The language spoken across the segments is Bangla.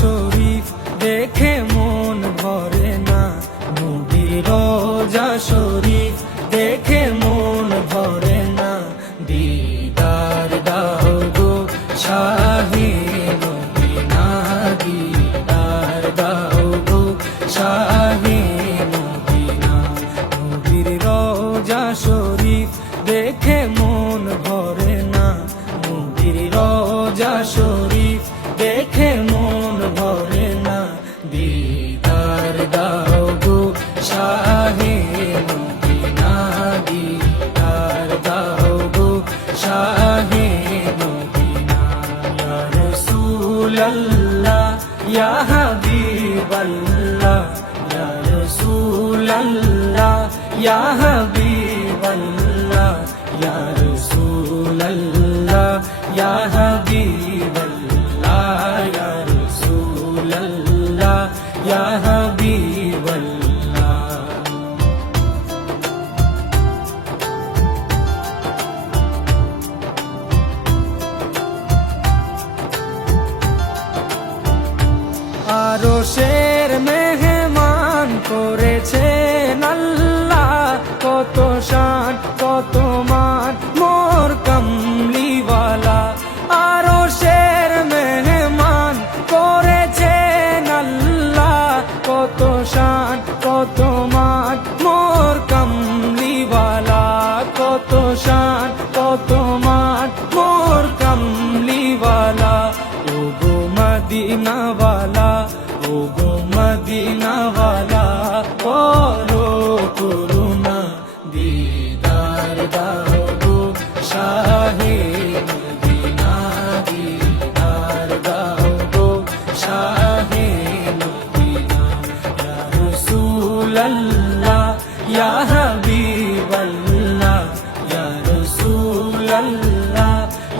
শরীফ দেখে মন ভরে না, নবীর রওজা শরীফ দেখে মন ভরে না। দিদার দাও গো শাহে মদিনা, দিদার দাও গো শাহে মদিনা। নবীর রওজা শরীফ দেখে মন ভরে না, নবীর রওজা শরীফ দেখে মন ভরে না। দিদার দাও গো শাহে মদিনা, দিদার দাও গো শাহে মদিনা। ইয়া রাসূলাল্লাহ ইয়া হাবিবাল্লাহ, ইয়া রাসূলাল্লাহ ইয়া হাবিবাল্লাহ, ইয়া রাসূলাল্লাহ ইয়া হাবিবাল্লাহ, ইয়া রাসূলাল্লাহ ইয়া হাবিবাল্লাহ। আরশের মেহমান করেছেন আল্লাহ, কত শান কত মান মোর কামলিওয়ালা। আরশের মেহমান করেছেন আল্লাহ, কত শান কত মান মোর কামলিওয়ালা, কত শান কত মান মোর কামলিওয়ালা। ও গো মদিনাওয়ালা, ও গো মদিনাওয়ালা, করো করুণা, দিদার দাও গো শাহে মদিনা, দিদার দাও গো শাহে মদিনা। ইয়া রাসূলাল্লাহ ইয়া হাবিবাল্লাহ, ইয়া রাসূলাল্লাহ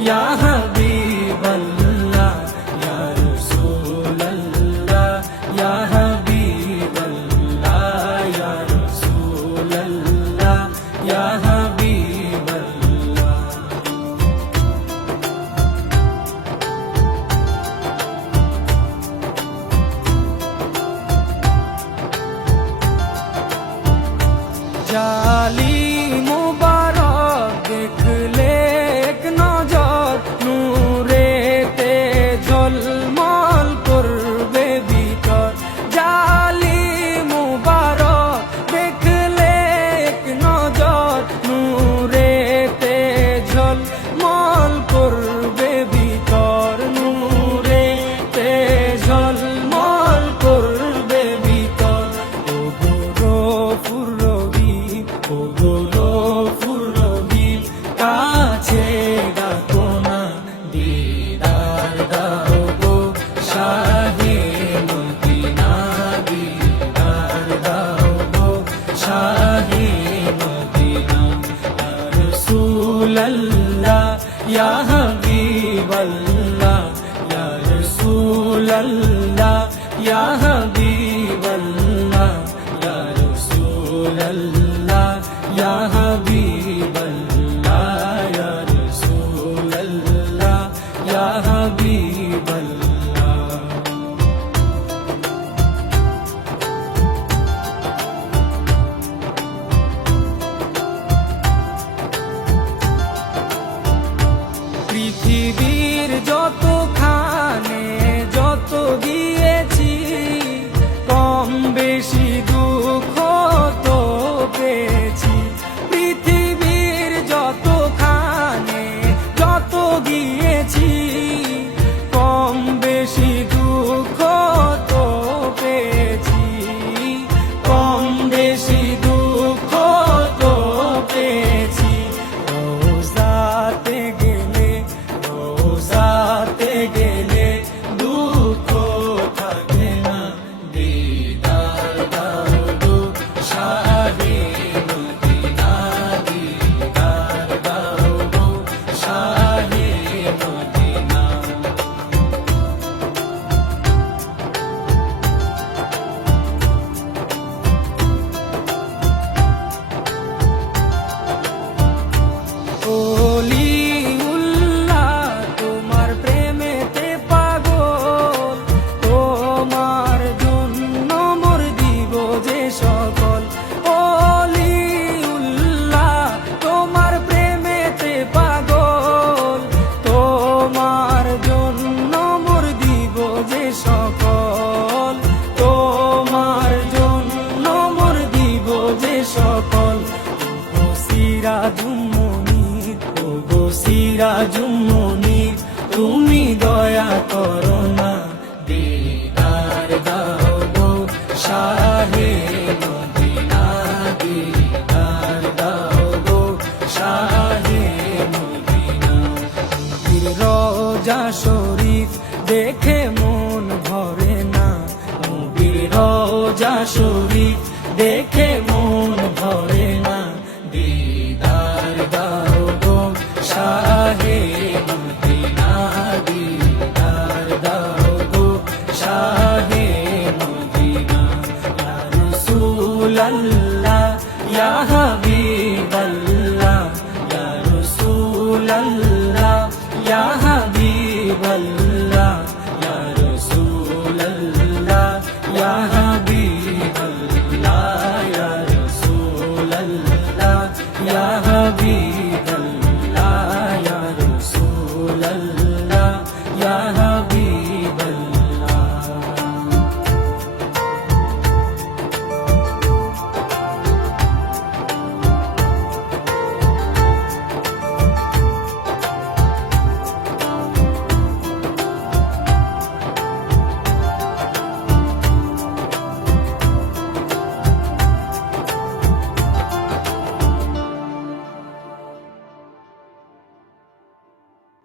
ইয়া হাবিবাল্লাহ, ইয়া রাসূলাল্লাহ ইয়া হাবিবাল্লাহ, ইয়া রাসূলাল্লাহ ইয়া হাবিবাল্লাহ। জালি মুবারক দেখলে এক নজর, নূরেতে ঝলমল করবে ভিতর। জালি মুবারক দেখলে এক নজর, নূরেতে ঝলমল করবে ভিতর, নূরেতে ঝলমল করবে ভিতর। ও গো গফুর রহিম, ও গো গফুর রহিম, কাছে ডাকো না, দিদার দাও গো শাহে মদিনা, দিদার দাও গো শাহে মদিনা। ইয়া রাসূলাল্লাহ ইয়া হাবিবাল্লাহ, ইয়া রাসূলাল্লাহ ইয়া হাবিবাল্লাহ, ইয়া রাসূলাল্লাহ ইয়া হাবিবাল্লাহ, ইয়া রাসূলাল্লাহ ইয়া হাবিবাল্লাহ। পৃথিবীর যতখানে যত দিয়েছি, সিরাজুম মনির, ও গো সিরাজুম মনির, তুমি দয়া করো না, দিদার দাও গো শাহে মদিনা, দিদার দাও গো শাহে মদিনা। নবীর রওজা শরীফ দেখে মন ভরে না, নবীর রওজা শরীফ দেখে মন ভরে